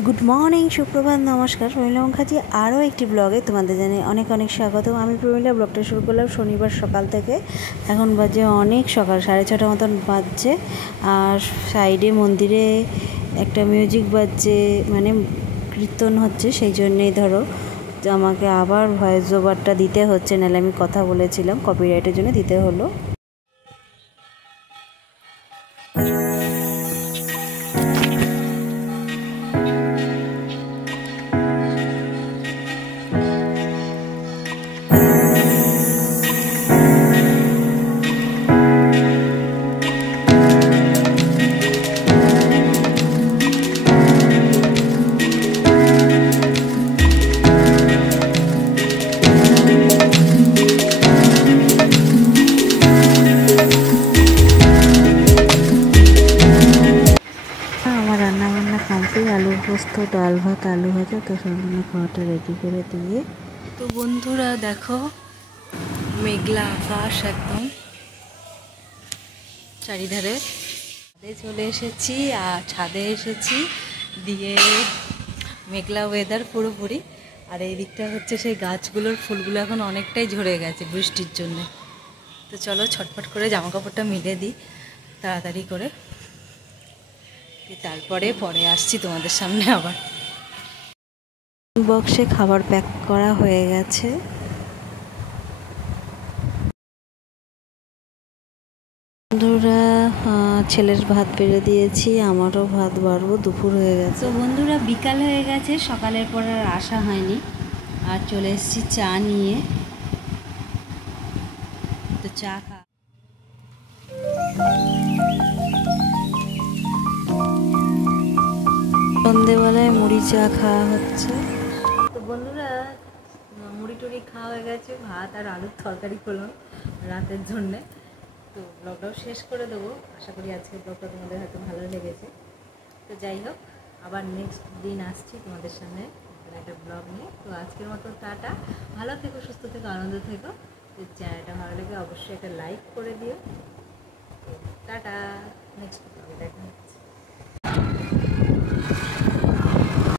Good morning, সুপ্রভাত, নমস্কার। প্রমিলা মুখার্জি আরও একটি ব্লগে তোমাদের জানাই অনেক অনেক স্বাগত। আমি প্রমিলা ব্লগটা শুরু করলাম শনিবার সকাল থেকে। এখন বাজে অনেক সকাল, 6:30 মতন বাজছে। আর সাইডে মন্দিরে একটা মিউজিক বাজছে, মানে কীর্তন হচ্ছে, সেই জন্যেই ধরো আমাকে আবার ভয়েস ওভারটা দিতে হচ্ছে, নাহলে আমি কথা বলেছিলাম কপিরাইটের জন্য দিতে হলো। আলুর পোস্ত, ডাল ভাত, আলু ভাজা, তো সম্পূর্ণ খাওয়াটা রেডি করে দিয়ে, তো বন্ধুরা দেখো মেঘলা আকাশ, একদম চারিধারে। ছাদে চলে এসেছি, আর ছাদে এসেছি দিয়ে মেঘলা ওয়েদার পুরোপুরি। আর এই দিকটা হচ্ছে সেই গাছগুলোর ফুলগুলো এখন অনেকটাই ঝরে গেছে বৃষ্টির জন্য। তো চলো ছটফট করে জামা কাপড়টা মিলে দিই তাড়াতাড়ি করে, তারপরে পরে আসছি তোমাদের সামনে আবার। বক্সে খাবার প্যাক করা হয়ে গেছে। বন্ধুরা ছেলের ভাত বেড়ে দিয়েছি, আমারও ভাত বাড়বো, দুপুর হয়ে গেছে। তো বন্ধুরা বিকাল হয়ে গেছে, সকালের পর আর আসা হয়নি, আর চলে এসেছি চা নিয়ে। তো চা সন্ধেবেলায় মুড়ি চা খাওয়া হচ্ছে। তো বন্ধুরা মুড়ি টুড়ি খাওয়া হয়ে গেছে, ভাত আর আলুর তরকারি করলাম রাতের জন্যে। তো ব্লগটাও শেষ করে দেবো, আশা করি আজকের ব্লগটা তোমাদের হয়তো ভালো লেগেছে। তো যাই হোক, আবার নেক্সট দিন আসছি তোমাদের সামনে একটা ব্লগ নিয়ে। তো আজকের মতো টাটা, ভালো থেকো, সুস্থ থেকো, আনন্দ থেকো। তো চ্যানেলটা ভালো লাগে অবশ্যই একটা লাইক করে দিও। টাটা, নেক্সট ব্লগে দেখা হচ্ছে।